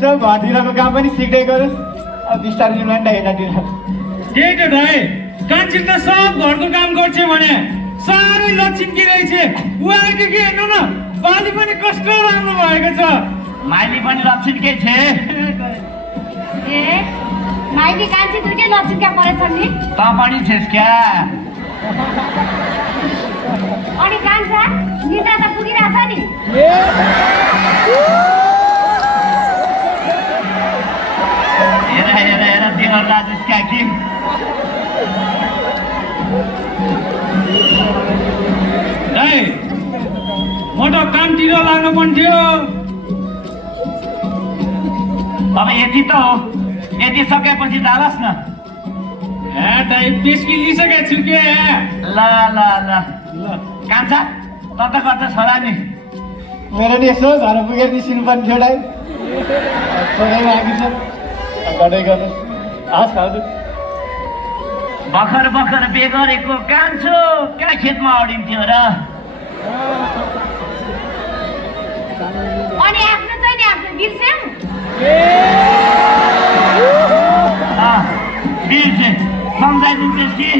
यसो घरतिरको काम पनि सिक्दै गरोस्। अब बिस्तारै जिम्मेवारी हेर्नतिर त्यही त दाइ, कान्छी त सब घरको काम गर्छ भने साह्रै लक्षित रहेछ। उहाँको के हेर्नु न, बाली पनि कस्तो राम्रो भएको छ। माइली पनि लक्षितकै छे। ए माइली कान्छी दुईटै लक्षितका परेछन् नि। त पनि छेस् क्या? अनि कान्छा निद्रा त पुगिरहेछ नि। हेर हेर हेर तिम्रो राजेश काकी। दाइ म त कामतिर लाग्नु पनि थियो। अब यति त हो, यति सकेपछि जाओस् न। ए दाइ पेस्की लिइसकेको छु के। ल ल ल कान्छा त त गर्छ छोरा नि। मेरो नि यसो घर पुगेर निस्किनु पर्ने थियो दाइ। छोरै बाँकी छ गर्दै गर्नुहोस्। हस् हजुर। भर्खर भर्खर बे गरेको कान्छो कहाँ खेतमा अडिन्थ्यो र? अनि आफ्नो चाहिँ नि आफ्नो बिर्स्यौ। बिर्से सम्झाइदिन्छेस् कि?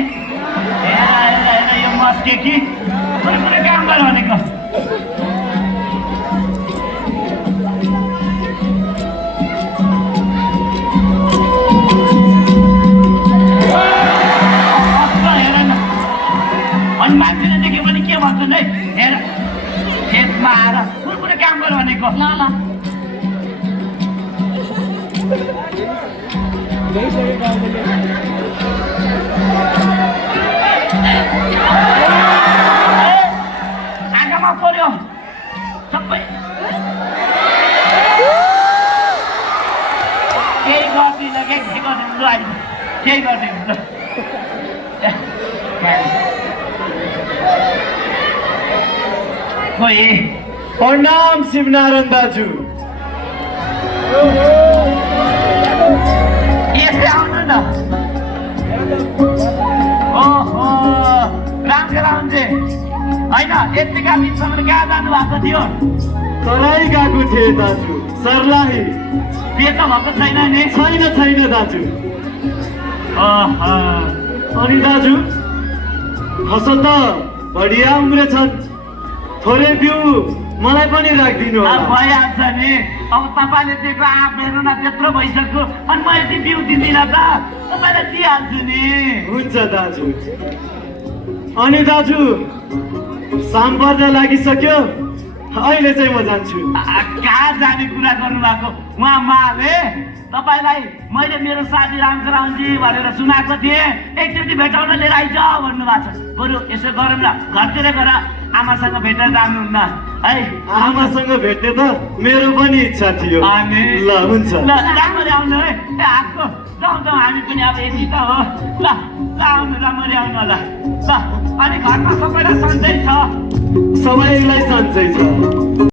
हेर हेर हेर यो मस्के कि कुनै कुनै काम गर भनेको। हेर न, अनि मान्छेले देख्यो भने के भन्छन् है? हेर खेतमा आएर कुनै कुनै काम गर भनेको। ल ल आँखामा पर्यो सबै। केही गर्दिनँ के गर्दिनँ ल अहिले केही गर्दिनँ ल। खोइ प्रणाम शिवनारायण दाजु। यसै आउनु न। ओहो राम्रो राउन्जे होइन, यतिका दिनसम्म कहाँ जानु भएको थियो? तराई गएको थिएँ दाजु, सर्लाही। बिहे त भएको छैन नि? छैन छैन दाजु। ओहो अनि दाजु फसल त बढिया उम्रेछन्, थोरै बिउ मलाई पनि राखिदिनु होला। भइहाल्छ नि। अब तपाईँले दिएको आँप हेर्नु न, त्यत्रो भइसक्यो। अनि म यति बिउ दिँदिनँ त, तपाईँलाई दिइहाल्छु नि। हुन्छ दाजु। अनि दाजु शाम पर्न लागिसक्यो, अहिले चाहिँ म जान्छु। कहाँ जाने कुरा गर्नुभएको? उहाँ माले तपाईँलाई मैले मेरो साथी रामचराउजी भनेर सुनाएको थिएँ, एकचोटि भेटाउन लिएर आइज भन्नुभएको छ। बरु यसो गरौँ न, घरतिर गएर आमासँग भेटेर जानुहुन्न है? आमासँग भेट्ने त मेरो पनि इच्छा थियो। अनि ल हुन्छ। ल राम्ररी आउनु है। ए आएको जाउँ जाउँ, हामी पनि अब यति त हो। ल ल आउनु, राम्ररी आउनु होला। ल अनि घरमा सबैलाई सन्चै छ? सबैलाई सन्चै छ।